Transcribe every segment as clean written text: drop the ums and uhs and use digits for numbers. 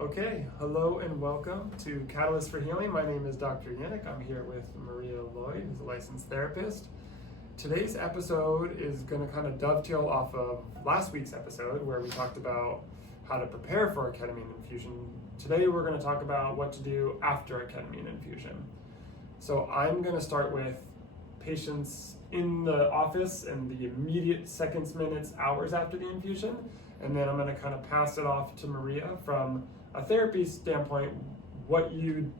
Okay, hello and welcome to Catalyst for Healing. My name is Dr. Yannick. I'm here with Maria Lloyd, who's a licensed therapist. Today's episode is going to kind of dovetail off of last week's episode where we talked about how to prepare for a ketamine infusion. Today we're going to talk about what to do after a ketamine infusion. So I'm going to start with patients in the office and the immediate seconds, minutes, hours after the infusion, and then I'm going to kind of pass it off to Maria from a therapy standpoint, what you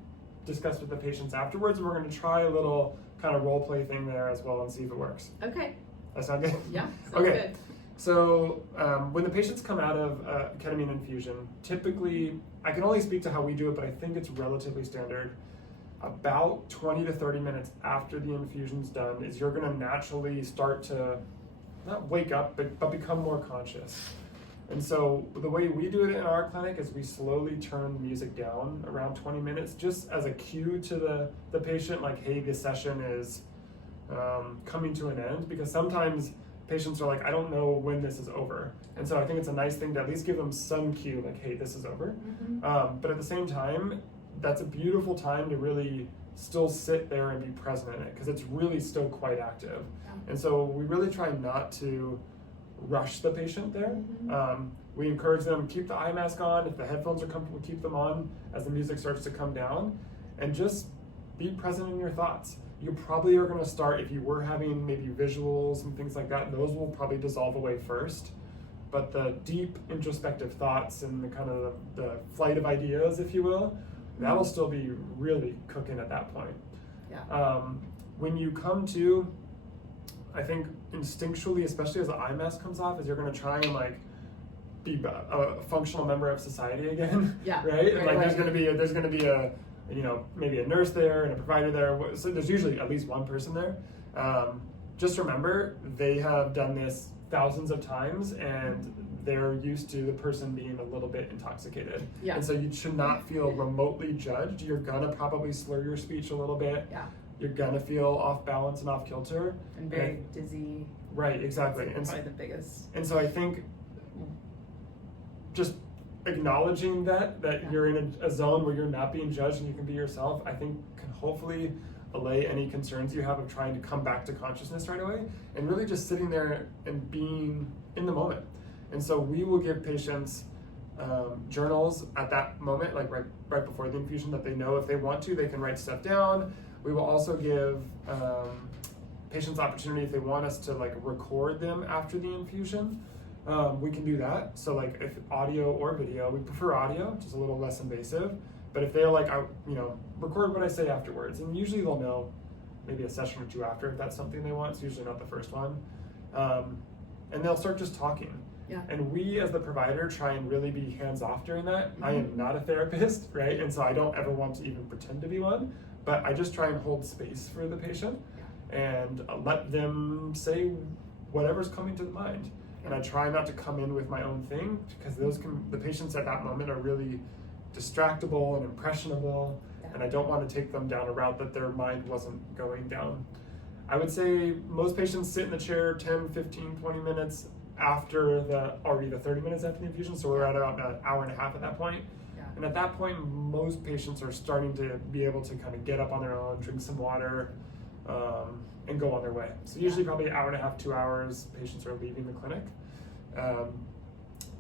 discussed with the patients afterwards, and we're going to try a little kind of role play thing there as well and see if it works. Okay. That sound good? Yeah, sounds okay. good. So when the patients come out of ketamine infusion, typically, I can only speak to how we do it, but I think it's relatively standard. About 20 to 30 minutes after the infusion's done is you're going to naturally start to, not wake up, but become more conscious. And so the way we do it in our clinic is we slowly turn the music down around 20 minutes, just as a cue to the patient, like, hey, this session is coming to an end, because sometimes patients are like, I don't know when this is over. And so I think it's a nice thing to at least give them some cue, like, hey, this is over. Mm-hmm. But at the same time, that's a beautiful time to really still sit there and be present in it, because it's really still quite active. Yeah. And so we really try not to rush the patient there. Mm-hmm. We encourage them to keep the eye mask on. If the headphones are comfortable, keep them on as the music starts to come down, and just be present in your thoughts. You probably are going to start, if you were having maybe visuals and things like that, those will probably dissolve away first. But the deep introspective thoughts and the kind of the flight of ideas, if you will, that'll still be really cooking at that point. Yeah. When you come to, I think instinctually, especially as the eye mask comes off, is you're going to try and like be a functional member of society again. Yeah. Right? Like there's going to be a maybe a nurse there and a provider there. So there's usually at least one person there. Just remember, they have done this thousands of times and they're used to the person being a little bit intoxicated. Yeah. And so you should not feel remotely judged. You're going to probably slur your speech a little bit. Yeah. You're gonna feel off balance and off kilter. And very dizzy. Right, exactly. That's probably the biggest. And so I think just acknowledging that you're in a zone where you're not being judged and you can be yourself, I think can hopefully allay any concerns you have of trying to come back to consciousness right away, and really just sitting there and being in the moment. And so we will give patients journals at that moment, like right before the infusion, that they know if they want to, they can write stuff down. We will also give patients opportunity, if they want us to like record them after the infusion, we can do that. So like if audio or video, we prefer audio, which is a little less invasive. But if they're like, record what I say afterwards, and usually they'll know maybe a session or two after if that's something they want. It's usually not the first one. And they'll start just talking. Yeah. And we as the provider try and really be hands-off during that. Mm-hmm. I am not a therapist, right? And so I don't ever want to even pretend to be one. But I just try and hold space for the patient and let them say whatever's coming to the mind. And I try not to come in with my own thing, because the patients at that moment are really distractible and impressionable, and I don't want to take them down a route that their mind wasn't going down. I would say most patients sit in the chair 10, 15, 20 minutes after already the 30 minutes after the infusion, so we're at about an hour and a half at that point. And at that point, most patients are starting to be able to kind of get up on their own, drink some water, and go on their way. So usually probably an hour and a half, 2 hours, patients are leaving the clinic.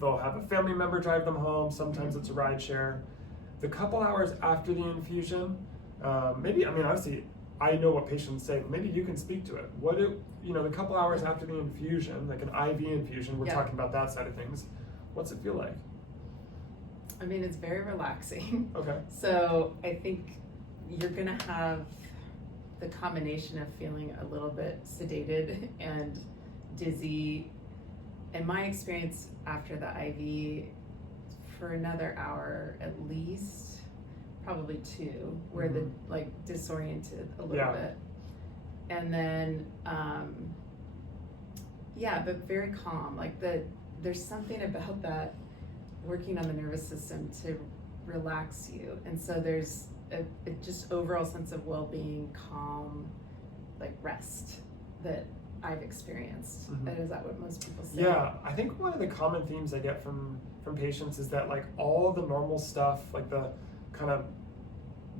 They'll have a family member drive them home. Sometimes it's a ride share. The couple hours after the infusion, obviously, I know what patients say, but maybe you can speak to it. The couple hours after the infusion, like an IV infusion, we're talking about that side of things. What's it feel like? I mean, it's very relaxing. Okay. So I think you're gonna have the combination of feeling a little bit sedated and dizzy. In my experience after the IV, for another hour at least, probably two, where the disoriented a little bit. And then, but very calm. There's something about that working on the nervous system to relax you, and so there's a just overall sense of well-being, calm, like rest that I've experienced. Mm-hmm. Is that what most people say? Yeah, I think one of the common themes I get from patients is that like all the normal stuff, like the kind of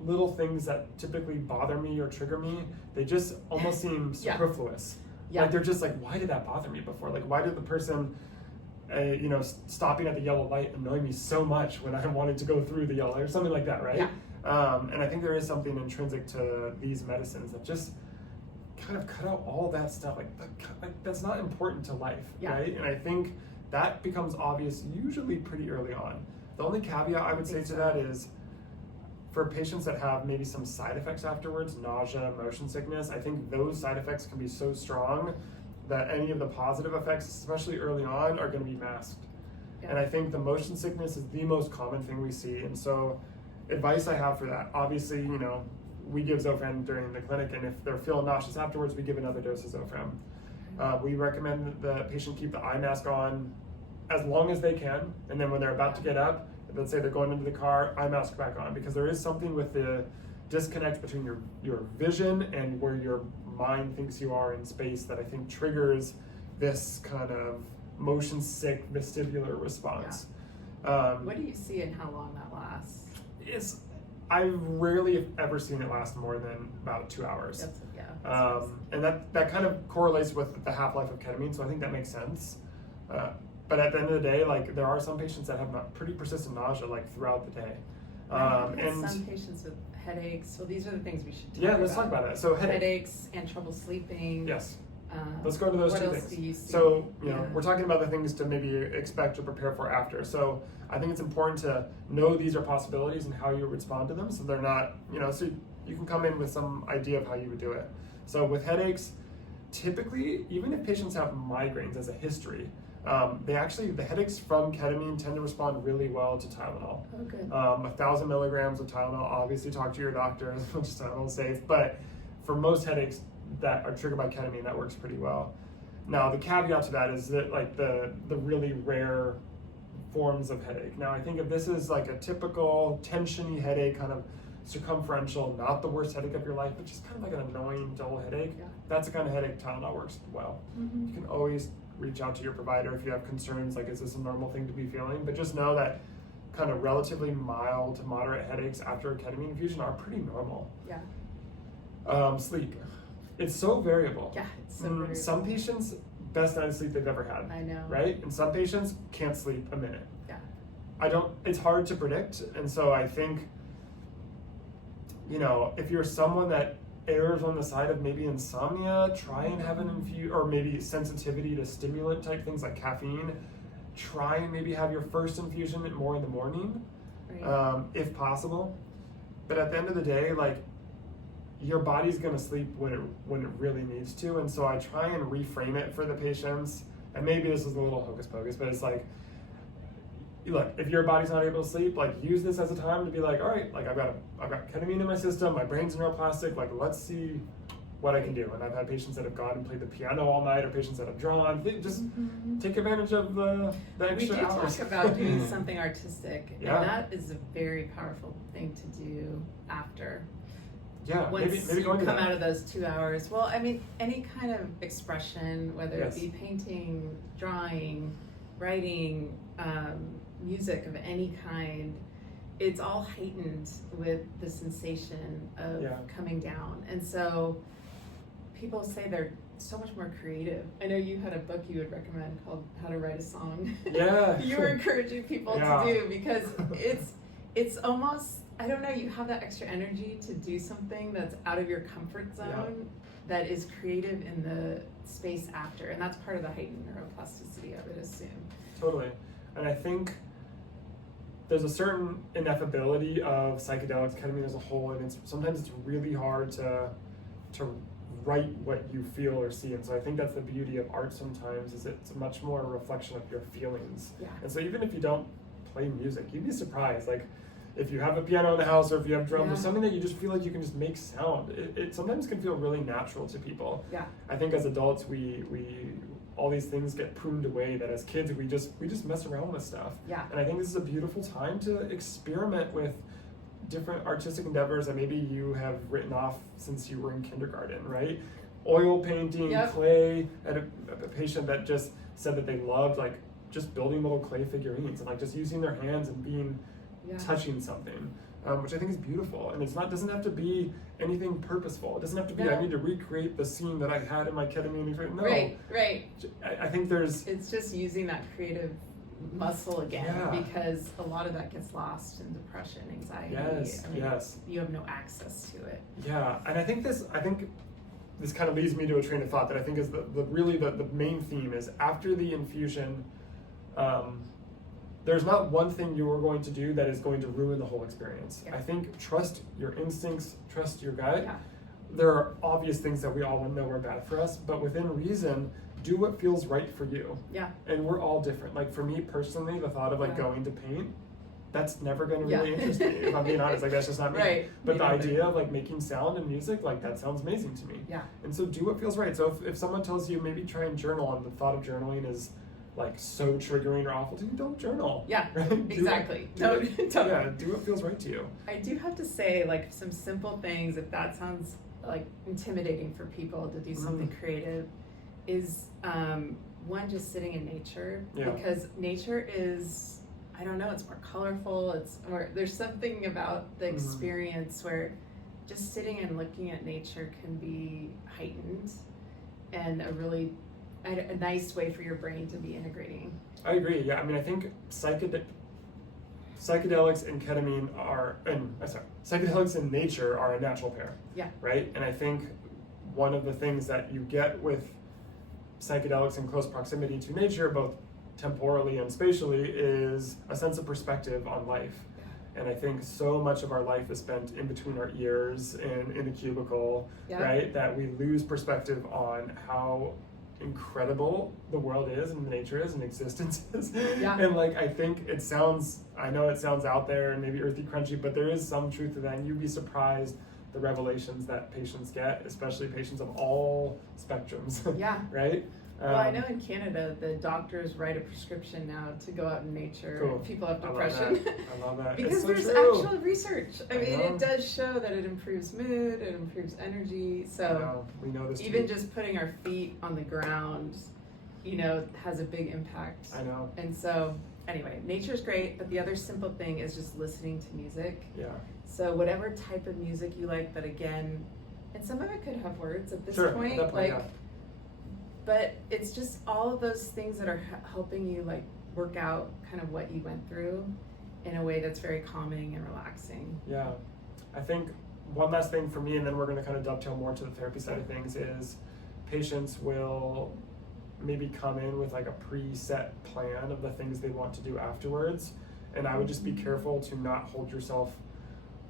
little things that typically bother me or trigger me, they just almost seem superfluous. Yeah. Like they're just like, why did that bother me before? Like why did the person, stopping at the yellow light annoy me so much when I wanted to go through the yellow light or something like that, right? Yeah. And I think there is something intrinsic to these medicines that just kind of cut out all that stuff. Like that's not important to life, right? And I think that becomes obvious usually pretty early on. The only caveat I would say to that is for patients that have maybe some side effects afterwards, nausea, motion sickness, I think those side effects can be so strong that any of the positive effects, especially early on, are going to be masked. And I think the motion sickness is the most common thing we see. And so advice I have for that, obviously, we give Zofran during the clinic, and if they're feeling nauseous afterwards, we give another dose of Zofran. We recommend that the patient keep the eye mask on as long as they can, and then when they're about to get up, let's say they're going into the car, eye mask back on, because there is something with the disconnect between your vision and where your mind thinks you are in space that I think triggers this kind of motion sick vestibular response. What do you see and how long that lasts? I've rarely ever seen it last more than about 2 hours. That's and that kind of correlates with the half-life of ketamine, so I think that makes sense. But at the end of the day, like there are some patients that have pretty persistent nausea like throughout the day. And some patients with headaches. Well, these are the things we should talk about. Yeah, let's talk about that. So headaches and trouble sleeping. Yes. Let's go into those two things. What else do you see? So, we're talking about the things to maybe expect or prepare for after. So I think it's important to know these are possibilities and how you respond to them, so they're not, so you can come in with some idea of how you would do it. So with headaches, typically, even if patients have migraines as a history, the headaches from ketamine tend to respond really well to Tylenol. Oh, good. 1,000 milligrams of Tylenol, obviously talk to your doctor as much as Tylenol is safe, but for most headaches that are triggered by ketamine, that works pretty well. Now, the caveat to that is that like the really rare forms of headache. Now, I think if this is like a typical tensiony headache, kind of circumferential, not the worst headache of your life, but just kind of like an annoying dull headache, that's the kind of headache Tylenol works well. Mm-hmm. You can always reach out to your provider if you have concerns, like is this a normal thing to be feeling? But just know that kind of relatively mild to moderate headaches after a ketamine infusion are pretty normal. Sleep. It's so variable. Yeah, it's so variable. Some patients, best night of sleep they've ever had. I know. Right? And some patients can't sleep a minute. Yeah. It's hard to predict. And so I think, if you're someone that errs on the side of maybe insomnia, try and have an infusion, or maybe sensitivity to stimulant type things like caffeine, try and maybe have your first infusion more in the morning, if possible. But at the end of the day, like, your body's going to sleep when it really needs to, and so I try and reframe it for the patients. And maybe this is a little hocus pocus, but it's like, look, if your body's not able to sleep, like use this as a time to be like, all right, like I've got ketamine in my system, my brain's neuroplastic, like let's see what I can do. And I've had patients that have gone and played the piano all night, or patients that have drawn. Just take advantage of the extra hours. We do talk about doing something artistic, and Yeah. that is a very powerful thing to do after. Yeah, Once maybe you going to come that. out of those 2 hours. Well, I mean, any kind of expression, whether Yes. it be painting, drawing, writing, music of any kind, it's all heightened with the sensation of coming down. And so people say they're so much more creative. I know you had a book you would recommend called How to Write a Song. Yeah. You were encouraging people to do, because it's almost, I don't know, you have that extra energy to do something that's out of your comfort zone that is creative in the space after. And that's part of the heightened neuroplasticity, I would assume. Totally. And I think there's a certain ineffability of psychedelics, ketamine as a whole, and sometimes it's really hard to write what you feel or see. And so I think that's the beauty of art sometimes, is it's much more a reflection of your feelings. Yeah. And so even if you don't play music, you'd be surprised. Like if you have a piano in the house, or if you have drums, or something that you just feel like you can just make sound, it sometimes can feel really natural to people. Yeah. I think as adults, we all these things get pruned away that as kids we just mess around with stuff. Yeah. And I think this is a beautiful time to experiment with different artistic endeavors that maybe you have written off since you were in kindergarten, right? oil painting, Yep. clay. I had a patient that just said that they loved like just building little clay figurines and like just using their hands and being Yeah. touching something, which I think is beautiful. And it's not doesn't have to be anything purposeful. It doesn't have to be No. I need to recreate the scene that I had in my ketamine. No, Right. I think there's It's just using that creative muscle again, Yeah. because a lot of that gets lost in depression, anxiety. Yes, yes. You have no access to it. Yeah, and I think this kind of leads me to a train of thought that I think is the main theme is after the infusion, there's not one thing you are going to do that is going to ruin the whole experience. Yeah. I think trust your instincts, trust your gut. Yeah. There are obvious things that we all know are bad for us, but within reason, do what feels right for you. Yeah. And we're all different. Like for me personally, the thought of like Yeah. going to paint, that's never going to Yeah. really interest me. If I'm being honest, like that's just not me. Right. But Me the neither. idea of like making sound and music, like that sounds amazing to me. Yeah. And so do what feels right. So if someone tells you maybe try and journal and the thought of journaling is like so triggering or awful to you, don't journal. Yeah. Right? Do Exactly. it- No, do it- totally. Yeah, do what feels right to you. I do have to say, like, some simple things, if that sounds like intimidating for people to do something creative, is one, just sitting in nature. Yeah. Because nature is, I don't know, it's more colorful, there's something about the experience where just sitting and looking at nature can be heightened and a nice way for your brain to be integrating. I agree. Yeah, I mean, I think psychedelics and ketamine psychedelics and nature are a natural pair. Yeah. Right? And I think one of the things that you get with psychedelics in close proximity to nature, both temporally and spatially, is a sense of perspective on life. And I think so much of our life is spent in between our ears and in a cubicle, Yeah. right? That we lose perspective on how incredible the world is and nature is and existence is. Yeah. And like I know it sounds out there and maybe earthy crunchy, but there is some truth to that, and you'd be surprised the revelations that patients get, especially patients of all spectrums. Yeah. Right? Well, I know in Canada, the doctors write a prescription now to go out in nature Cool. if people have I love depression. that. I love that. Because It's so there's true. actual research. I I mean, know. it does show that it improves mood, it improves energy. I So know. We know this even too. just putting our feet on the ground, has a big impact. I know. And so, anyway, nature's great, but the other simple thing is just listening to music. Yeah. So whatever type of music you like, but again, and some of it could have words at this Sure, at point, that point, like, yeah. but it's just all of those things that are helping you like work out kind of what you went through in a way that's very calming and relaxing. Yeah. I think one last thing for me, and then we're going to kind of dovetail more to the therapy side of things, is patients will maybe come in with like a preset plan of the things they want to do afterwards. And I would just be careful to not hold yourself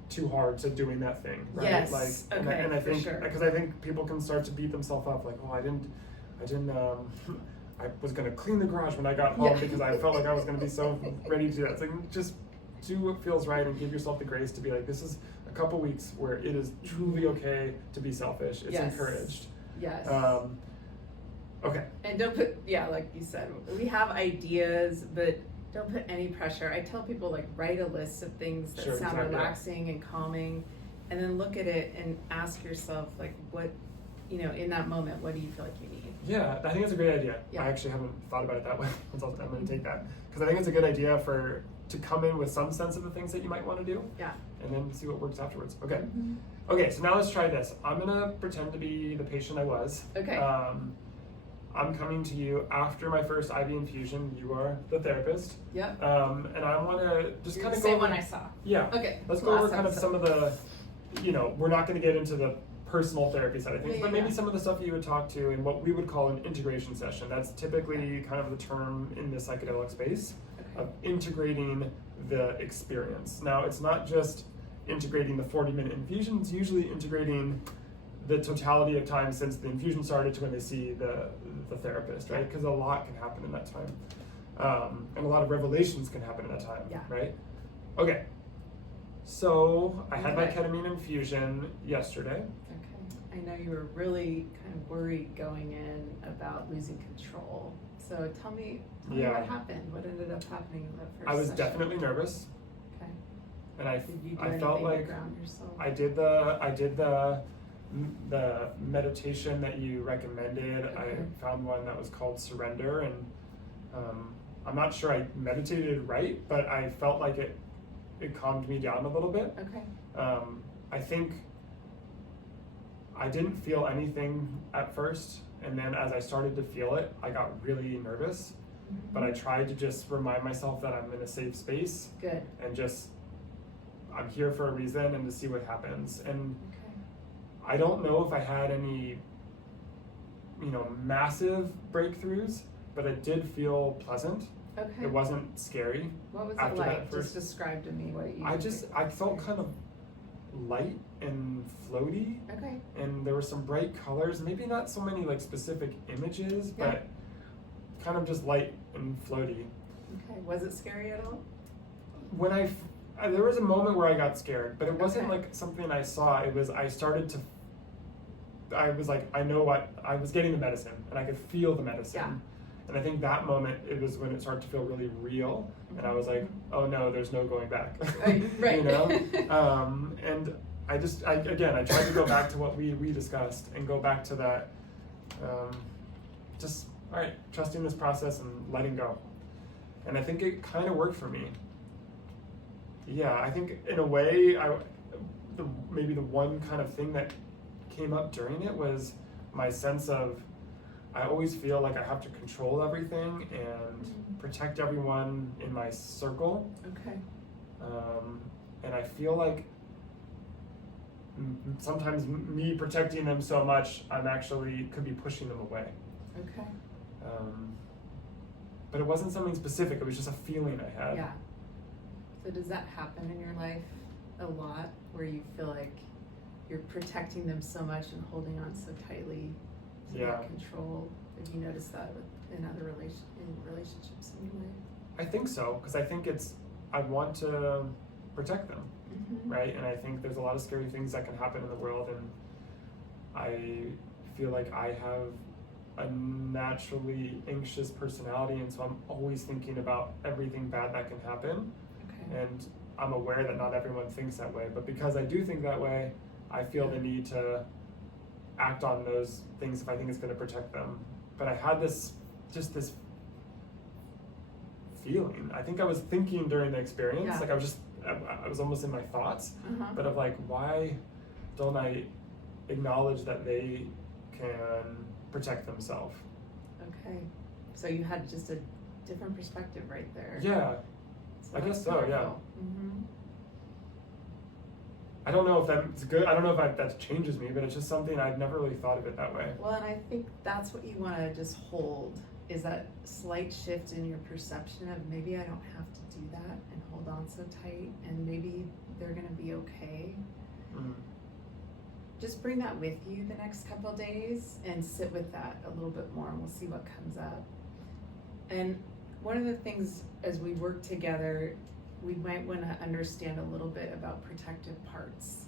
too hard to doing that thing, right? Yes. Like, Okay, and I for think, sure. because I think people can start to beat themselves up, like, oh, I was gonna clean the garage when I got home Yeah. because I felt like I was gonna be so ready to do that. It's like, just do what feels right and give yourself the grace to be like, this is a couple weeks where it is truly okay to be selfish. It's Yes. encouraged. Yes. Okay. And don't put, like you said, we have ideas, but don't put any pressure. I tell people, like, write a list of things that Sure, sound exactly. relaxing and calming, and then look at it and ask yourself, like, what, in that moment, what do you feel like you need? Yeah, I think it's a great idea. Yeah. I actually haven't thought about it that way. I'm going to take that because I think it's a good idea to come in with some sense of the things that you might want to do. Yeah. And then see what works afterwards. Okay. Mm-hmm. Okay, so now let's try this. I'm gonna pretend to be the patient I was. Okay. I'm coming to you after my first IV infusion. You are the therapist. Yep. And I want to just You're kind the of go same over. one I saw. Yeah. Okay. Let's go over Last kind of episode. some of the, we're not going to get into the personal therapy side of things, Yeah, but yeah, maybe yeah. some of the stuff you would talk to in what we would call an integration session. That's typically kind of the term in the psychedelic space Okay. of integrating the experience. Now, it's not just integrating the 40-minute infusion, it's usually integrating the totality of time since the infusion started to when they see the therapist, right? Because a lot can happen in that time. And a lot of revelations can happen in that time, Yeah. right? Okay. So I had my Okay. ketamine infusion yesterday. Okay. I know you were really kind of worried going in about losing control. So tell me Yeah. what happened. What ended up happening in that first I was session? definitely nervous, Okay. and I Did you do I anything felt to like ground yourself? I did the the meditation that you recommended. Okay. I found one that was called Surrender, and I'm not sure I meditated right, but I felt like it calmed me down a little bit. Okay. I think I didn't feel anything at first, and then as I started to feel it, I got really nervous. Mm-hmm. But I tried to just remind myself that I'm in a safe space. Good. And just, I'm here for a reason, and to see what happens. And Okay. I don't know if I had any, massive breakthroughs, but it did feel pleasant. Okay. It wasn't scary. What was after it that like? first- Just describe to me what you. I felt kind of light and floaty, Okay. and there were some bright colors, maybe not so many like specific images, Yeah. but kind of just light and floaty. Okay. Was it scary at all? When there was a moment where I got scared, but it wasn't Okay. like something I saw. It was, I was like, I know what, I was getting the medicine, and I could feel the medicine. Yeah. And I think that moment, it was when it started to feel really real, and I was like, oh no, there's no going back. Right. And I tried to go back to what we discussed, and go back to that, just, all right, trusting this process and letting go. And I think it kind of worked for me. Yeah, I think in a way, maybe the one kind of thing that came up during it was my sense of, I always feel like I have to control everything and protect everyone in my circle. Okay. And I feel like sometimes me protecting them so much, I'm actually could be pushing them away. Okay. But it wasn't something specific, it was just a feeling I had. Yeah. So does that happen in your life a lot, where you feel like you're protecting them so much and holding on so tightly to Yeah. that control? Have you noticed that in other relationships in your life? I think so, because I think I want to protect them, right? And I think there's a lot of scary things that can happen in the world, and I feel like I have a naturally anxious personality, and so I'm always thinking about everything bad that can happen. Okay. And I'm aware that not everyone thinks that way, but because I do think that way, I feel the need to act on those things if I think it's going to protect them. But I had this feeling. I think I was thinking during the experience, Yeah. like I was almost in my thoughts, Uh-huh. but of like, why don't I acknowledge that they can protect themselves? Okay. So you had just a different perspective right there. Yeah, So I guess that's so, yeah. powerful. Mm-hmm. I don't know if that's good. I don't know if that changes me, but it's just something I'd never really thought of it that way. Well, and I think that's what you want to just hold, is that slight shift in your perception of, maybe I don't have to do that and hold on so tight, and maybe they're going to be okay. Mm. Just bring that with you the next couple of days and sit with that a little bit more, and we'll see what comes up. And one of the things as we work together, we might want to understand a little bit about protective parts,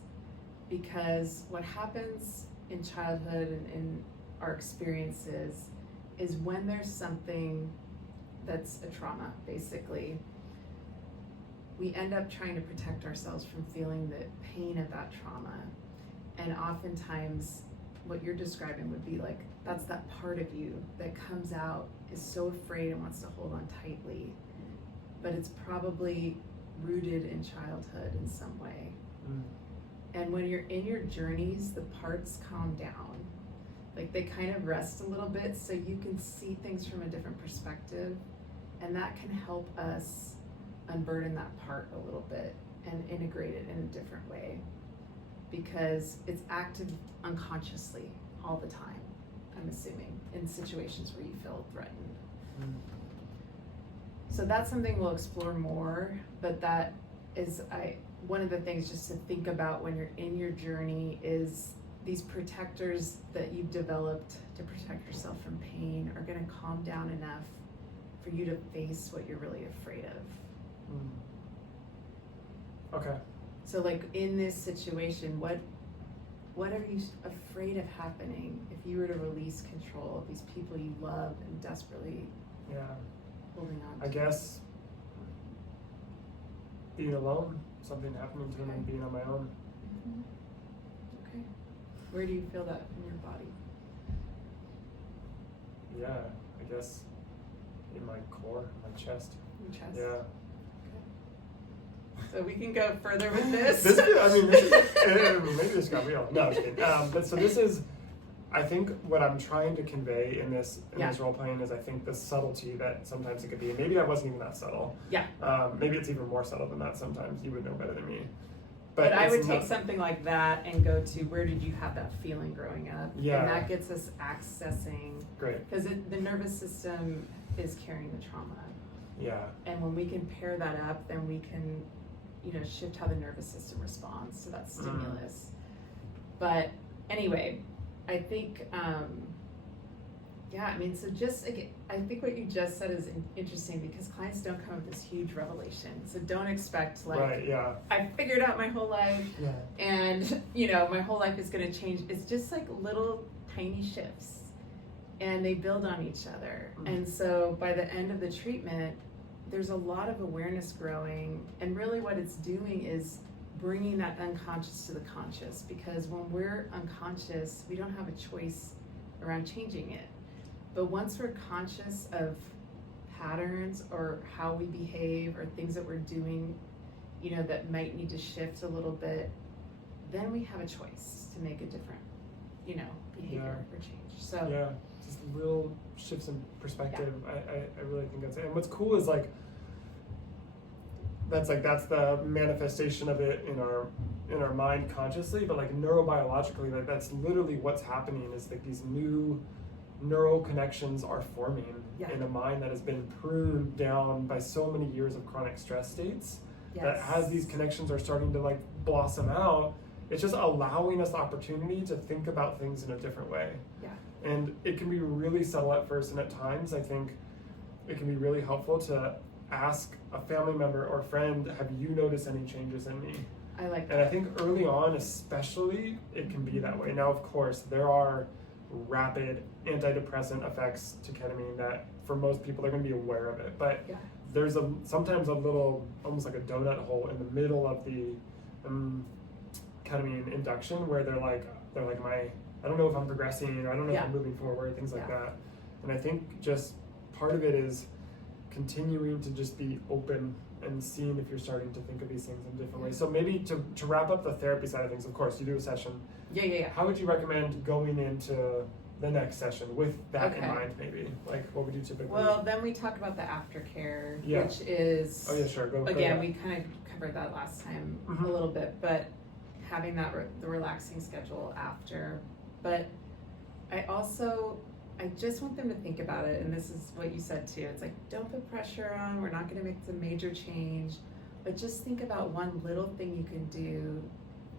because what happens in childhood and in our experiences is when there's something that's a trauma, basically, we end up trying to protect ourselves from feeling the pain of that trauma. And oftentimes what you're describing would be like, that's that part of you that comes out, is so afraid and wants to hold on tightly, but it's probably rooted in childhood in some way. Mm. And when you're in your journeys, the parts calm down. Like they kind of rest a little bit, so you can see things from a different perspective, and that can help us unburden that part a little bit and integrate it in a different way, because it's active unconsciously all the time, I'm assuming, in situations where you feel threatened. Mm. So that's something we'll explore more, but that is one of the things just to think about when you're in your journey is these protectors that you've developed to protect yourself from pain are going to calm down enough for you to face what you're really afraid of. Mm. Okay. So like in this situation, what are you afraid of happening if you were to release control of these people you love and desperately Yeah. holding on to? I guess being alone, something happening to them, and being on my own. Mhm. Okay. Where do you feel that in your body? Yeah, I guess in my core, my chest. Your chest? Yeah. So we can go further with this. This is, maybe this got real. No, I'm just kidding. But so this is, I think what I'm trying to convey in this role playing is I think the subtlety that sometimes it could be. And maybe I wasn't even that subtle. Yeah. Maybe it's even more subtle than that sometimes. You would know better than me. But I would take something like that and go to where did you have that feeling growing up? Yeah. And that gets us accessing. Great. Because the nervous system is carrying the trauma. Yeah. And when we can pair that up, then we can, shift how the nervous system responds to that stimulus. But anyway, I think, so just, I think what you just said is interesting because clients don't come with this huge revelation. So don't expect Right, yeah. I figured out my whole life and, my whole life is going to change. It's just like little tiny shifts and they build on each other. And so by the end of the treatment, there's a lot of awareness growing, and really what it's doing is bringing that unconscious to the conscious, because when we're unconscious, we don't have a choice around changing it. But once we're conscious of patterns or how we behave or things that we're doing, that might need to shift a little bit, then we have a choice to make a different, behavior or change. So yeah, just real shifts in perspective. I really think that's it. And what's cool is that's the manifestation of it in our mind consciously, but neurobiologically, that's literally what's happening is these new neural connections are forming in a mind that has been pruned down by so many years of chronic stress states. That as these connections are starting to blossom out, it's just allowing us the opportunity to think about things in a different way. And it can be really subtle at first, and at times I think it can be really helpful to ask a family member or friend, have you noticed any changes in me? I like that. And I think early on especially, it can be that way. Now, of course, there are rapid antidepressant effects to ketamine that for most people, they're going to be aware of it. But there's sometimes a little, almost like a donut hole in the middle of the ketamine induction where they're like, I don't know if I'm progressing, or I don't know if I'm moving forward, things like that. And I think just part of it is continuing to just be open and seeing if you're starting to think of these things in different ways. So maybe to wrap up the therapy side of things, of course, you do a session. How would you recommend going into the next session with that in mind, maybe? What would you typically? Well, then we talk about the aftercare, which is... Oh, yeah, sure. Go again, we kind of covered that last time a little bit, but having that the relaxing schedule after. But I just want them to think about it, and this is what you said too. It's don't put pressure on, we're not going to make a major change, but just think about one little thing you can do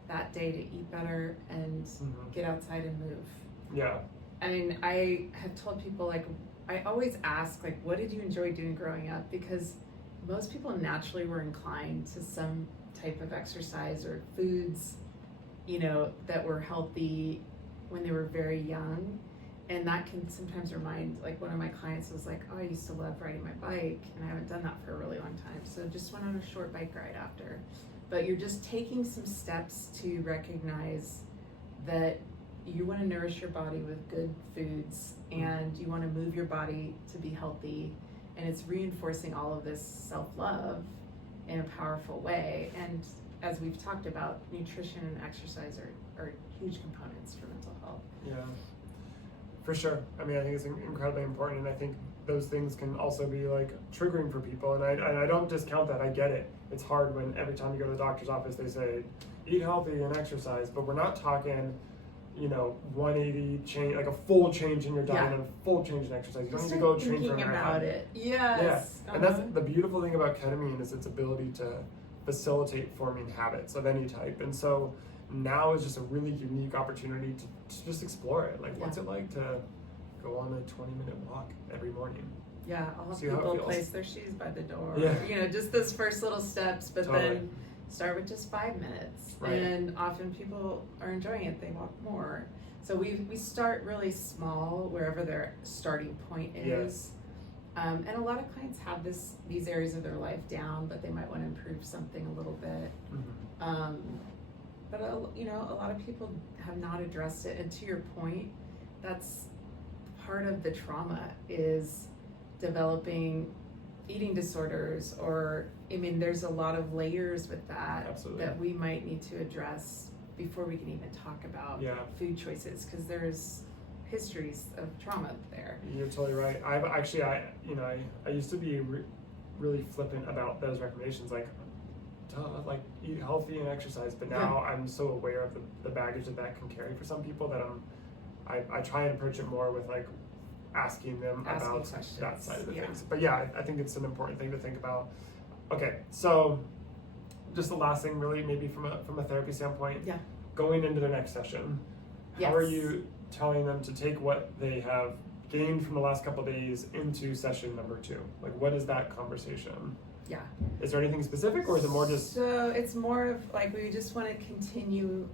that day to eat better and get outside and move. Yeah. I mean, I have told people, I always ask, what did you enjoy doing growing up? Because most people naturally were inclined to some type of exercise or foods, that were healthy when they were very young. And that can sometimes remind, one of my clients was I used to love riding my bike, and I haven't done that for a really long time. So just went on a short bike ride after. But you're just taking some steps to recognize that you want to nourish your body with good foods, and you want to move your body to be healthy. And it's reinforcing all of this self-love in a powerful way. And as we've talked about, nutrition and exercise are huge components for mental health. Yeah. For sure. I mean, I think it's incredibly important, and I think those things can also be triggering for people, and I don't discount that. I get it. It's hard when every time you go to the doctor's office they say, eat healthy and exercise, but we're not talking, 180 change, a full change in your diet and a full change in exercise. You don't need to go train for a marathon. About it. Yes. Yeah. And that's the beautiful thing about ketamine is its ability to facilitate forming habits of any type, and so now is just a really unique opportunity to just explore it. What's it like to go on a 20-minute walk every morning? Yeah, I'll have people place their shoes by the door. Yeah. Just those first little steps, but then start with just 5 minutes. Right. And often people are enjoying it, they walk more. So we start really small wherever their starting point is. And a lot of clients have these areas of their life down, but they might want to improve something a little bit. but you know, a lot of people have not addressed it. And to your point, that's part of the trauma is developing eating disorders, or I mean, there's a lot of layers with that. Absolutely. That we might need to address before we can even talk about food choices, because there's histories of trauma there. You're totally right. I used to be really flippant about those recommendations, like eat healthy and exercise, but now I'm so aware of the baggage that can carry for some people that I try and approach it more with like asking them about questions. That side of the things. But yeah, I think it's an important thing to think about. Okay, so just the last thing, really, maybe from a therapy standpoint, going into the next session, how are you telling them to take what they have gained from the last couple of days into session number 2? Like, what is that conversation? Yeah. Is there anything specific, or is it more just? So it's more of like, we just want to continue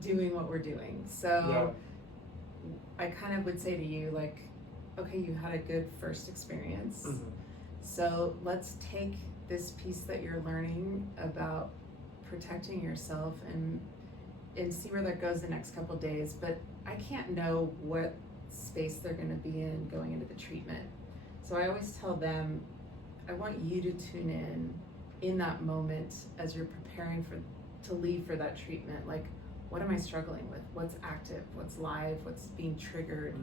doing what we're doing. So I kind of would say to you, like, okay, you had a good first experience. Mm-hmm. So let's take this piece that you're learning about protecting yourself and see where that goes the next couple of days. But I can't know what space they're going to be in going into the treatment. So I always tell them, I want you to tune in that moment as you're preparing to leave for that treatment. Like, what am I struggling with? What's active? What's live? What's being triggered?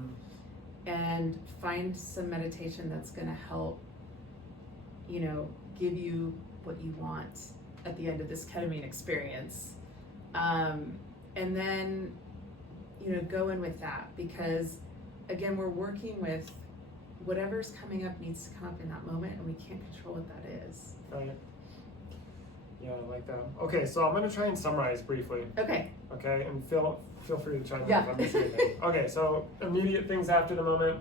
And find some meditation that's going to help, you know, give you what you want at the end of this ketamine experience. And then, you know, go in with that, because again, we're working with whatever's coming up needs to come up in that moment, and we can't control what that is. Right. Yeah, I like that. Okay, so I'm going to try and summarize briefly. Okay, and feel free to chime in Yeah. if I'm missing anything. Okay, so immediate things after the moment.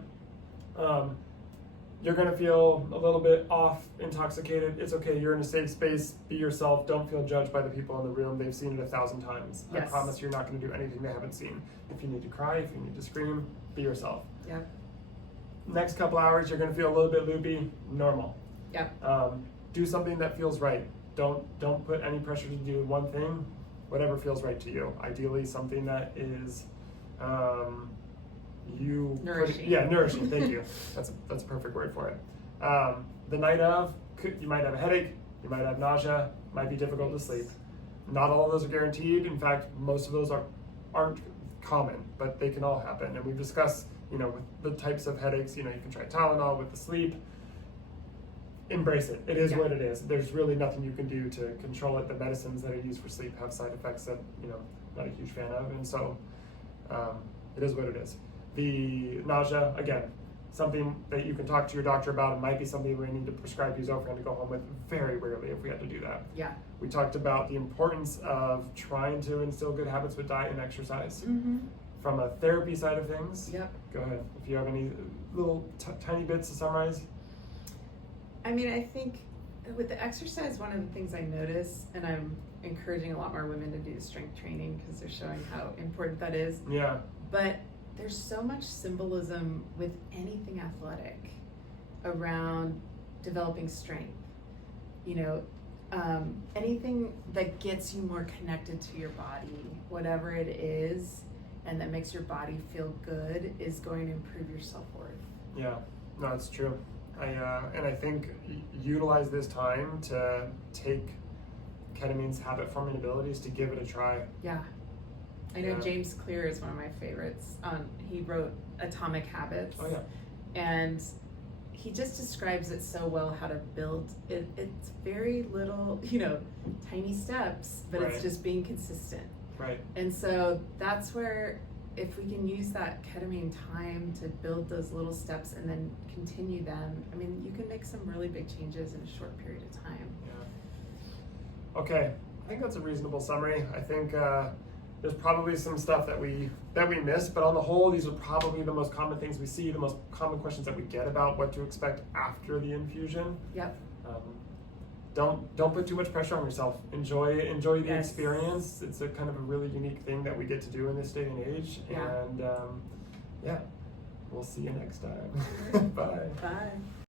You're going to feel a little bit off, intoxicated. It's okay. You're in a safe space. Be yourself. Don't feel judged by the people in the room. They've seen it 1,000 times. Yes. I promise you're not going to do anything they haven't seen. If you need to cry, if you need to scream, be yourself. Yep. Next couple hours, you're going to feel a little bit loopy. Normal. Yep. Do something that feels right. Don't put any pressure to do one thing. Whatever feels right to you. Ideally, something that is Nourishing. Nourishing. Thank you. That's a perfect word for it. The night of, you might have a headache. You might have nausea. Might be difficult to sleep. Not all of those are guaranteed. In fact, most of those aren't common, but they can all happen. And we've discussed, you know, with the types of headaches. You know, you can try Tylenol with the sleep. Embrace it. It is what it is. There's really nothing you can do to control it. The medicines that are used for sleep have side effects that, you know, not a huge fan of, and so it is what it is. The nausea, again, something that you can talk to your doctor about. It might be something we need to prescribe you Zofran to go home with very rarely if we had to do that. Yeah. We talked about the importance of trying to instill good habits with diet and exercise. Mm-hmm. From a therapy side of things, Yep. go ahead. If you have any little tiny bits to summarize. I mean, I think with the exercise, one of the things I notice, and I'm encouraging a lot more women to do strength training because they're showing how important that is. Yeah. But there's so much symbolism with anything athletic around developing strength. You know, anything that gets you more connected to your body, whatever it is, and that makes your body feel good is going to improve your self-worth. Yeah, no, it's true. And I think utilize this time to take ketamine's habit forming abilities to give it a try. Yeah. I know James Clear is one of my favorites. He wrote Atomic Habits. Oh yeah. And he just describes it so well, how to build it. It's very little, you know, tiny steps, but it's just being consistent. Right. And so that's where, if we can use that ketamine time to build those little steps and then continue them, I mean, you can make some really big changes in a short period of time. Yeah. Okay, I think that's a reasonable summary. I think there's probably some stuff that we missed, but on the whole, these are probably the most common things we see, the most common questions that we get about what to expect after the infusion. Yep. Don't put too much pressure on yourself. Enjoy the experience. It's a kind of a really unique thing that we get to do in this day and age. Yeah. And we'll see you next time. Bye. Bye.